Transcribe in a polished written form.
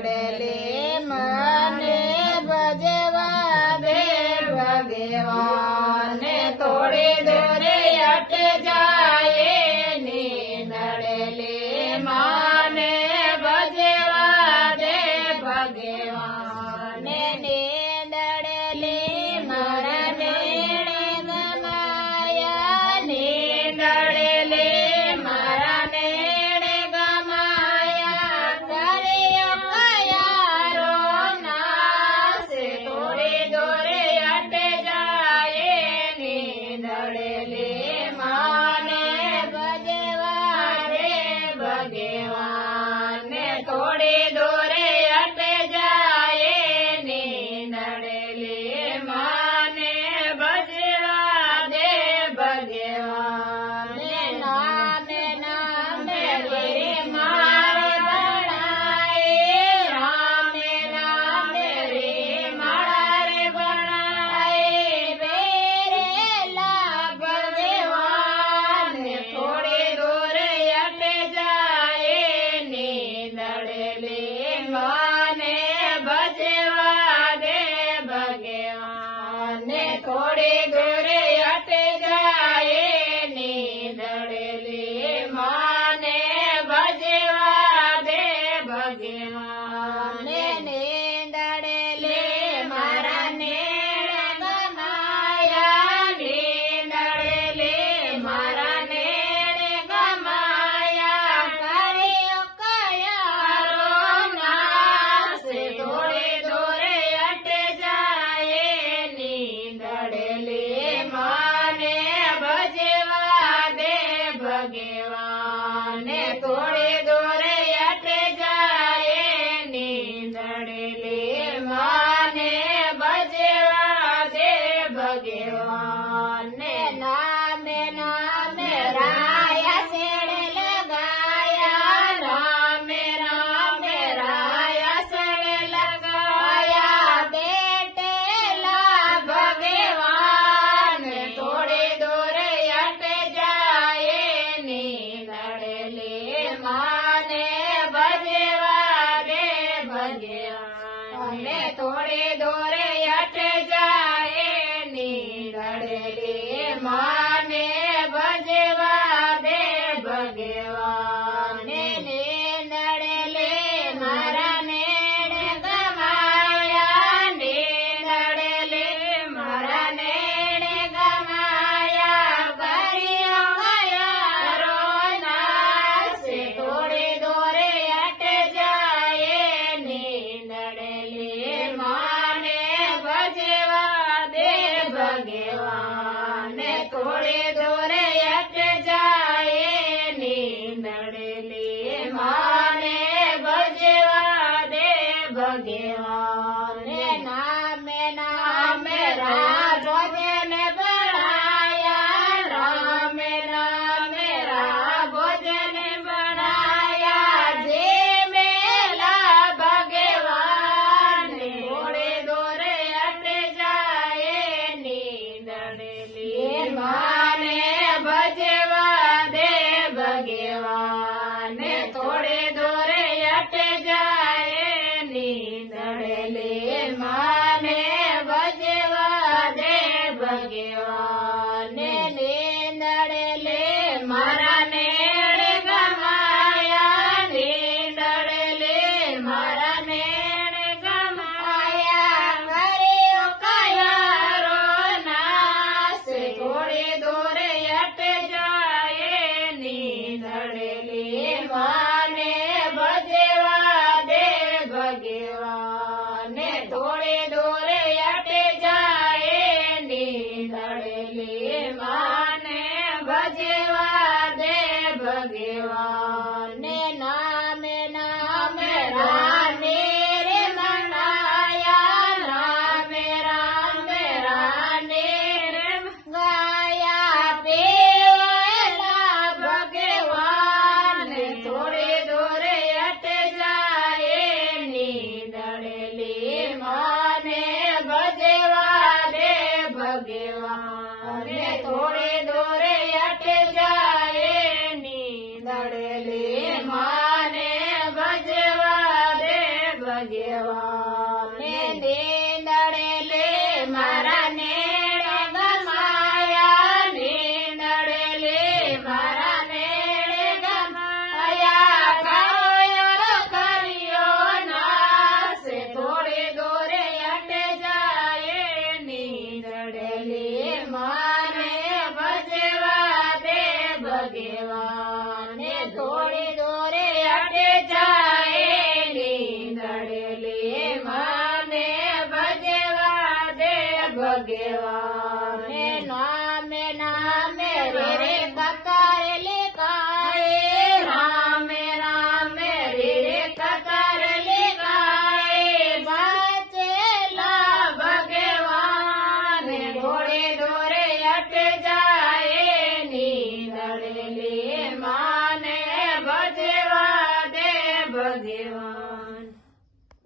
નડેલે મને ભજવા દે ભગવાન થોડી દૂરે અટ જાય ની નડેલે મને ભજવા દે ભગવાન નીંદડેલી મારા નેણે ગમાયા નીંદડેલી મારા નેણે ગમાયા કર્યો કયારો નાશ થોડી દૂરે અટ જાય નીંદડેલી માને ભજવા દે ભગવાન થોડી દૂરે અટ જાય નીંદડેલી માને ભજવા દે ભગવાન નામે નામે રે મારે ભણાય રામે રામે રે મારા રે ભણાય વેરેલા ભગવાન થોડી દૂરે અટ જાય નીંદડેલી માને ભજવા દે ભગવાન થોડી દૂરે અટ જાય નીંદડેલી માને ભજવા દે ભગવાન નીંદડેલી મારા નેણ ગમાયા નીંદડેલી મારા નેણ ગમાયા કર્યો કયારો નાશ થોડી દૂરે અટ જાય નીંદડેલી માને ભજવા દે ભગવાન થોડી દૂરે અટ જાય નીંદડેલી માને ભજવા દે ભગવાન નામે નામે રાયા શેડે લગાયા રામે રામે રાયા શેડે લગાયા બેટેલા ભગવાન થોડી દૂરે અટ જાય નીંદડેલી માને ભજવા દે ભગવાન થોડી દૂરે અટ જાય નીંદડેલી માને ભજવા દે ભગવાન નીંદડેલી મારા નેણ ગમાયા નીંદડેલી મારા નેણ ગમાયા કર્યો કયારો નાશ થોડી દૂરે અટ જાય નીંદડેલી માને ભજવા દે ભગવાન થોડી દૂરે અટ જાય નીંદડેલી માને ભજવા દે ભગવાન નામે નામે ભોજન બનાયા રામે નામે ભોજન બનાયા જે મેલા ભગવાન થોડી દૂરે અટ જાય નીંદડેલી માને ભજવા દે ભગવાન થોડી દૂરે અટ જાય નીંદડેલી માને ભજવા દે ભગવાન નીંદડેલી મારા નેણ ગમાયા નીંદડેલી મારા નેણ ગમાયા કર્યો કયારો નાશ થોડી દૂરે અટ જાય નીંદડેલી માને ભજવા દે ભગવાન થોડી દૂરે અટ જાય નીંદડેલી માને ભજવા દે ભગવાન નામે નામે રાને રે મનાયા રામે રામે રાને રે ગાયા પેલા ભગવાન થોડી દૂરે અટ જાય નીંદડેલી જેવા